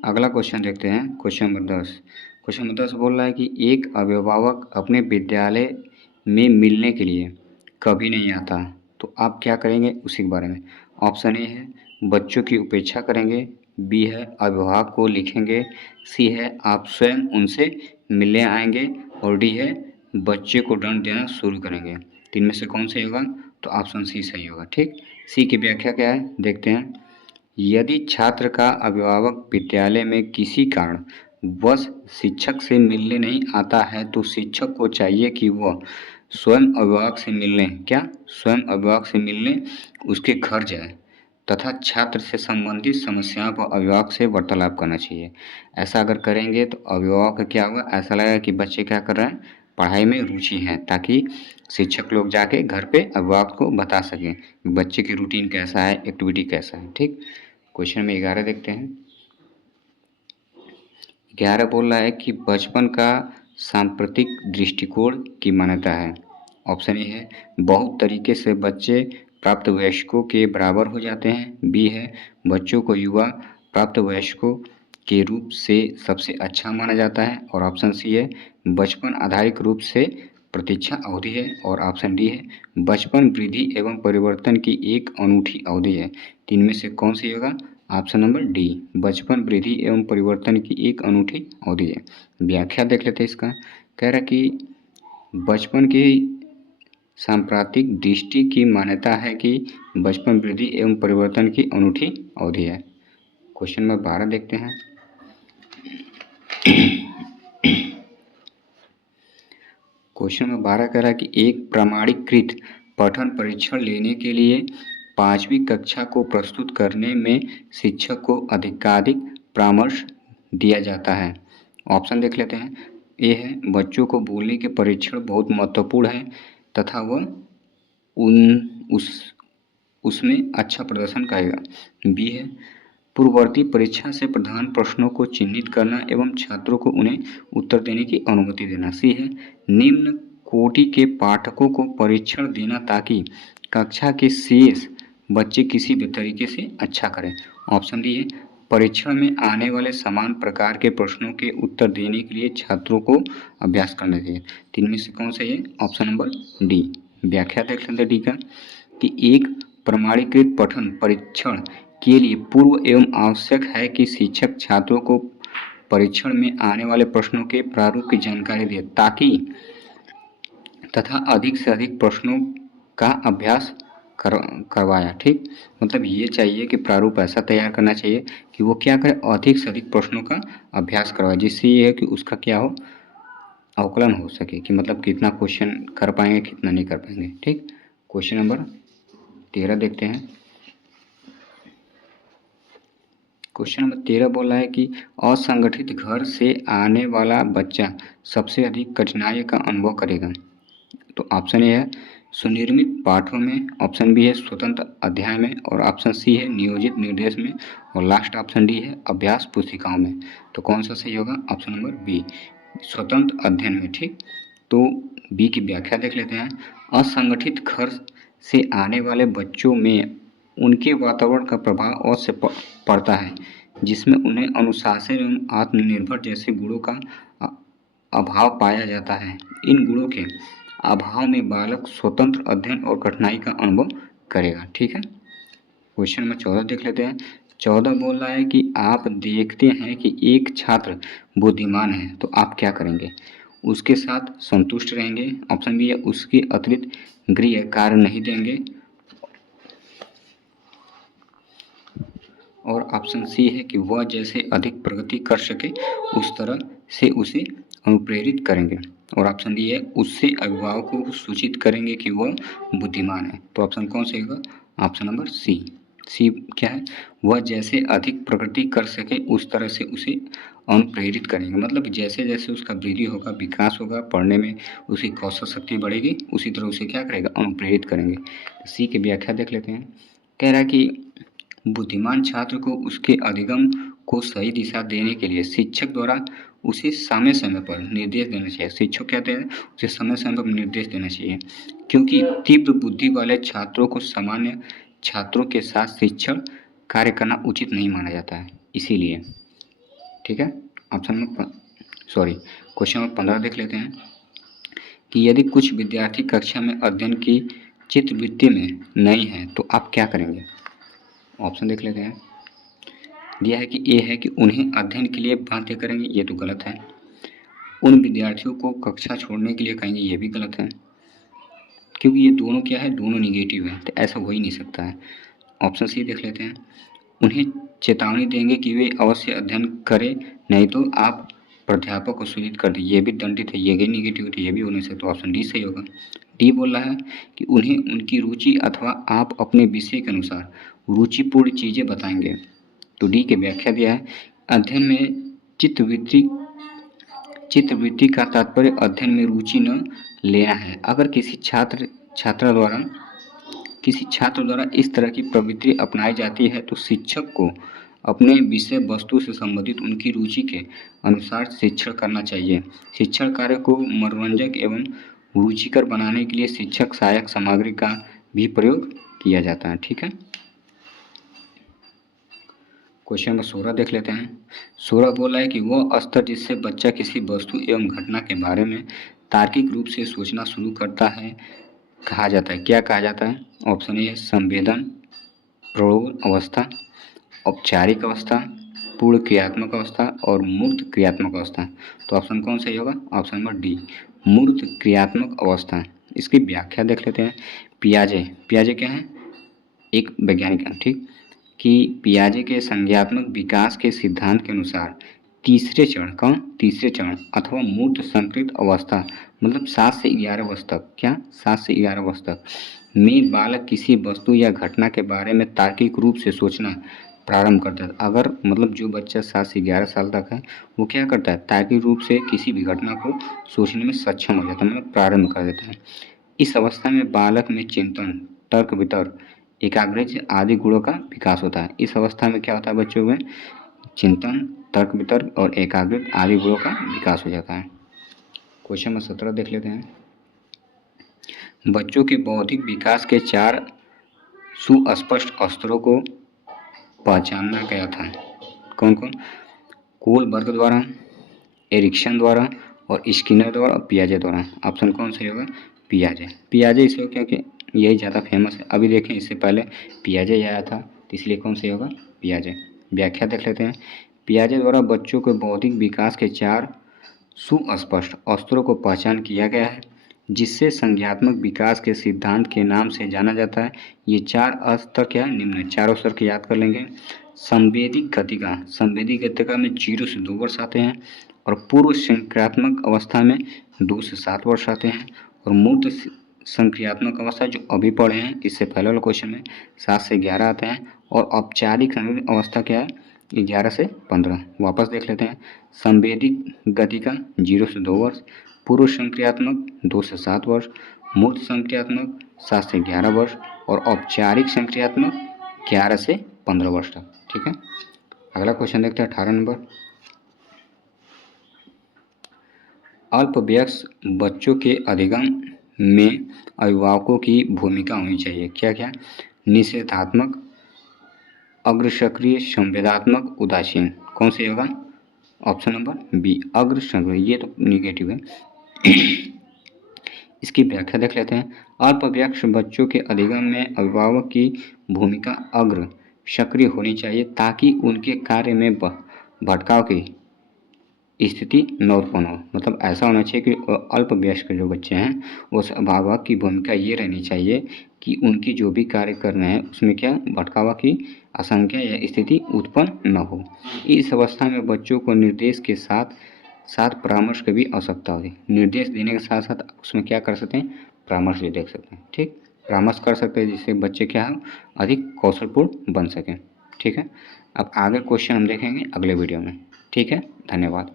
अगला क्वेश्चन देखते हैं, क्वेश्चन नंबर 10। क्वेश्चन नंबर 10 बोल रहा है कि एक अभिभावक अपने विद्यालय में मिलने के लिए कभी नहीं आता, तो आप क्या करेंगे उसी के बारे में। ऑप्शन ए है बच्चों की उपेक्षा करेंगे, बी है अभिभावक को लिखेंगे, सी है आप स्वयं उनसे मिलने आएंगे और डी है बच्चे को दंड देना शुरू करेंगे। तीन में से कौन सही होगा? तो ऑप्शन सी सही होगा। ठीक, सी की व्याख्या क्या है देखते हैं। यदि छात्र का अभिभावक विद्यालय में किसी कारण वश शिक्षक से मिलने नहीं आता है तो शिक्षक को चाहिए कि वह स्वयं अभिभावक से मिलने उसके घर जाए तथा छात्र से संबंधित समस्याओं पर अभिभावक से वार्तालाप करना चाहिए। ऐसा अगर करेंगे तो अभिभावक का क्या होगा, ऐसा लगेगा कि बच्चे क्या कर रहे हैं, पढ़ाई में रुचि है, ताकि शिक्षक लोग जाके घर पे अभिभावक को बता सकें बच्चे की रूटीन कैसा है, एक्टिविटी कैसा है। ठीक, क्वेश्चन में 11 देखते हैं। 11 बोल रहा है कि बचपन का सांप्रतिक दृष्टिकोण की मान्यता है। ऑप्शन ए है बहुत तरीके से बच्चे प्राप्त वयस्कों के बराबर हो जाते हैं, बी है बच्चों को युवा प्राप्त वयस्कों के रूप से सबसे अच्छा माना जाता है, और ऑप्शन सी है बचपन आधारित रूप से प्रतीक्षा अवधि है, और ऑप्शन डी है बचपन वृद्धि एवं परिवर्तन की एक अनूठी अवधि है। तीन में से कौन सी होगा? ऑप्शन नंबर डी, बचपन वृद्धि एवं परिवर्तन की एक अनूठी अवधि है। व्याख्या देख लेते हैं इसका। कह रहा कि बचपन की सांप्रतिक दृष्टि की मान्यता है कि बचपन वृद्धि एवं परिवर्तन की अनूठी अवधि है। क्वेश्चन नंबर 12 देखते हैं। क्वेश्चन नंबर 12 कह रहा है कि एक प्रमाणीकृत पठन परीक्षण लेने के लिए 5वीं कक्षा को प्रस्तुत करने में शिक्षक को अधिकाधिक परामर्श दिया जाता है। ऑप्शन देख लेते हैं। ए है बच्चों को बोलने के परीक्षण बहुत महत्वपूर्ण है तथा वह उसमें अच्छा प्रदर्शन करेगा। बी है पूर्ववर्ती परीक्षा से प्रधान प्रश्नों को चिन्हित करना एवं छात्रों को उन्हें उत्तर देने की अनुमति देना। सी है निम्न कोटि के पाठकों को परीक्षण देना ताकि कक्षा के शेष बच्चे किसी भी तरीके से अच्छा करें। ऑप्शन डी है परीक्षण में आने वाले समान प्रकार के प्रश्नों के उत्तर देने के लिए छात्रों को अभ्यास करना चाहिए। तीन में से कौन सही है? Option number D. व्याख्या देख लेते हैं डी का कि एक प्रमाणीकृत पठन परीक्षण के लिए पूर्व एवं आवश्यक है कि शिक्षक छात्रों को परीक्षण में आने वाले प्रश्नों के प्रारूप की जानकारी दे ताकि तथा अधिक से अधिक प्रश्नों का अभ्यास करवाया। ठीक, मतलब ये चाहिए कि प्रारूप ऐसा तैयार करना चाहिए कि वो क्या करे, अधिक से अधिक प्रश्नों का अभ्यास करवाए, जिससे ये है कि उसका क्या हो, अवकलन हो सके कि मतलब कितना क्वेश्चन कर पाएंगे कितना नहीं कर पाएंगे। ठीक, क्वेश्चन नंबर 13 देखते हैं। क्वेश्चन नंबर 13 बोला है कि असंगठित घर से आने वाला बच्चा सबसे अधिक कठिनाई का अनुभव करेगा। तो ऑप्शन ए है सुनिर्मित पाठों में, ऑप्शन बी है स्वतंत्र अध्याय में, और ऑप्शन सी है नियोजित निर्देश में, और लास्ट ऑप्शन डी है अभ्यास पुस्तिकाओं में। तो कौन सा सही होगा? ऑप्शन नंबर बी, स्वतंत्र अध्ययन में। ठीक, तो बी की व्याख्या देख लेते हैं। असंगठित घर से आने वाले बच्चों में उनके वातावरण का प्रभाव अवश्य पड़ता है, जिसमें उन्हें अनुशासन एवं आत्मनिर्भर जैसे गुणों का अभाव पाया जाता है। इन गुणों के अभाव में बालक स्वतंत्र अध्ययन और कठिनाई का अनुभव करेगा। ठीक है, क्वेश्चन नंबर 14 देख लेते हैं। 14 बोल रहा है कि आप देखते हैं कि एक छात्र बुद्धिमान है तो आप क्या करेंगे? उसके साथ संतुष्ट रहेंगे, ऑप्शन बी है उसके अतिरिक्त गृह कार्य नहीं देंगे, और ऑप्शन सी है कि वह जैसे अधिक प्रगति कर सके उस तरह से उसे अनुप्रेरित करेंगे, और ऑप्शन डी है उससे अभिभावकों को सूचित करेंगे कि वह बुद्धिमान है। तो ऑप्शन कौन सही होगा? Option number C. सी क्या है? वह जैसे अधिक प्रगति कर सके उस तरह से उसे अनुप्रेरित करेंगे, मतलब जैसे जैसे उसका वृद्धि होगा, विकास होगा, पढ़ने में उसकी कौशल शक्ति बढ़ेगी, उसी तरह उसे क्या करेगा? अनुप्रेरित करेंगे। सी की व्याख्या देख लेते हैं। कह रहा है कि बुद्धिमान छात्र को उसके अधिगम को सही दिशा देने के लिए शिक्षक द्वारा उसे समय समय पर निर्देश देना चाहिए। शिक्षक कहते हैं उसे समय समय पर निर्देश देना चाहिए, क्योंकि तीव्र बुद्धि वाले छात्रों को सामान्य छात्रों के साथ शिक्षण कार्य करना उचित नहीं माना जाता है। इसीलिए ठीक है। क्वेश्चन नंबर 15 देख लेते हैं कि यदि कुछ विद्यार्थी कक्षा में अध्ययन की चित्तवृत्ति में नहीं है तो आप क्या करेंगे। ऑप्शन देख लेते हैं। दिया है कि ए है कि उन्हें अध्ययन के लिए बाध्य करेंगे, ये तो गलत है। उन विद्यार्थियों को कक्षा छोड़ने के लिए कहेंगे, ये भी गलत है, क्योंकि ये दोनों क्या है, दोनों निगेटिव है, तो ऐसा हो ही नहीं सकता है। ऑप्शन सी देख लेते हैं। उन्हें चेतावनी देंगे कि वे अवश्य अध्ययन करें, नहीं तो आप प्राध्यापक को सूचित कर दें, ये भी दंडित है, ये भी निगेटिव है, ये भी हो नहीं सकता। ऑप्शन डी सही होगा। डी बोल रहा है कि उन्हें उनकी रुचि अथवा आप अपने विषय के अनुसार रुचिपूर्ण चीज़ें बताएंगे। तो डी की व्याख्या दिया है, अध्ययन में चित्तवृत्ति का तात्पर्य अध्ययन में रुचि न लेना है। अगर किसी छात्र द्वारा इस तरह की प्रवृत्ति अपनाई जाती है तो शिक्षक को अपने विषय वस्तु से संबंधित उनकी रुचि के अनुसार शिक्षण करना चाहिए। शिक्षण कार्य को मनोरंजक एवं रुचिकर बनाने के लिए शिक्षक सहायक सामग्री का भी प्रयोग किया जाता है। ठीक है। क्वेश्चन नंबर 16 देख लेते हैं। 16 बोला है कि वह स्तर जिससे बच्चा किसी वस्तु एवं घटना के बारे में तार्किक रूप से सोचना शुरू करता है कहा जाता है। क्या कहा जाता है। ऑप्शन ए संवेदन प्रौढ़ अवस्था, औपचारिक अवस्था, पूर्ण क्रियात्मक अवस्था और मूर्त क्रियात्मक अवस्था। तो ऑप्शन कौन सही होगा। ऑप्शन नंबर डी मूर्त क्रियात्मक अवस्था। इसकी व्याख्या देख लेते हैं। पियाजे क्या है, एक वैज्ञानिक है, ठीक, कि पियाजे के संज्ञात्मक विकास के सिद्धांत के अनुसार तीसरे चरण अथवा मूर्त संकृत अवस्था मतलब 7 से 11 वर्ष तक, क्या 7 से 11 वर्ष तक में बालक किसी वस्तु या घटना के बारे में तार्किक रूप से सोचना प्रारंभ करता है। अगर मतलब जो बच्चा 7 से 11 साल तक है वो क्या करता है, तार्किक रूप से किसी भी घटना को सोचने में सक्षम हो जाता है, मतलब प्रारंभ कर देता है। इस अवस्था में बालक में चिंतन, तर्क वितर्क, एकाग्रता आदि गुणों का विकास होता है। इस अवस्था में क्या होता है, बच्चों में चिंतन, तर्क वितर्क और एकाग्रता आदि गुणों का विकास हो जाता है। क्वेश्चन नंबर 17 देख लेते हैं। बच्चों के बौद्धिक विकास के 4 सुस्पष्ट स्तरों को पहचाना गया था। कौन कौन। कोलबर्ग द्वारा, एरिक्सन द्वारा और स्किनर द्वारा और पियाजे द्वारा। ऑप्शन कौन सही होगा, पियाजे इसलिए क्योंकि यही ज़्यादा फेमस है। अभी देखें इससे पहले पियाजे आया था तो इसलिए कौन सही होगा, पियाजे। व्याख्या देख लेते हैं। पियाजे द्वारा बच्चों के बौद्धिक विकास के 4 सुस्पष्ट स्तरों को पहचान किया गया है, जिससे संज्ञात्मक विकास के सिद्धांत के नाम से जाना जाता है। ये 4 स्तर क्या है, निम्न, चारों स्तर के याद कर लेंगे। संवेदिक गतिका में 0 से 2 वर्ष आते हैं और पूर्व संक्रियात्मक अवस्था में 2 से 7 वर्ष आते हैं और मूर्त संक्रियात्मक अवस्था जो अभी पढ़े हैं इससे पहले वाले क्वेश्चन में 7 से 11 आते हैं और औपचारिक अवस्था क्या है, 11 से 15। वापस देख लेते हैं। संवेदिक गतिका 0 से 2 वर्ष, पूर्व संक्रियात्मक 2 से 7 वर्ष, मूर्त संक्रियात्मक 7 से 11 वर्ष और औपचारिक संक्रियात्मक 11 से 15 वर्ष तक। ठीक है। अगला क्वेश्चन देखते हैं 18 नंबर। अल्पवयस्क बच्चों के अधिगम में अभिभावकों की भूमिका होनी चाहिए। क्या क्या, निषेधात्मक, अग्रसक्रिय, संवेदात्मक, उदासीन। कौन सी होगा, ऑप्शन नंबर बी अग्रसक्रिय, ये तो निगेटिव है। इसकी व्याख्या देख लेते हैं। अल्पवयस्क बच्चों के अधिगम में अभिभावक की भूमिका अग्र सक्रिय होनी चाहिए ताकि उनके कार्य में भटकाव की स्थिति न उत्पन्न हो। मतलब ऐसा होना चाहिए कि अल्पवयस्क जो बच्चे हैं उस अभिभावक की भूमिका ये रहनी चाहिए कि उनकी जो भी कार्य कर रहे हैं उसमें क्या भटकाव की आशंका या स्थिति उत्पन्न न हो। इस अवस्था में बच्चों को निर्देश के साथ साथ परामर्श की भी आवश्यकता होती है। निर्देश देने के साथ साथ उसमें क्या कर सकते हैं, परामर्श भी देख सकते हैं। ठीक, परामर्श कर सकते हैं जिससे बच्चे क्या है अधिक कौशलपूर्ण बन सकें। ठीक है। अब आगे क्वेश्चन हम देखेंगे अगले वीडियो में। ठीक है, धन्यवाद।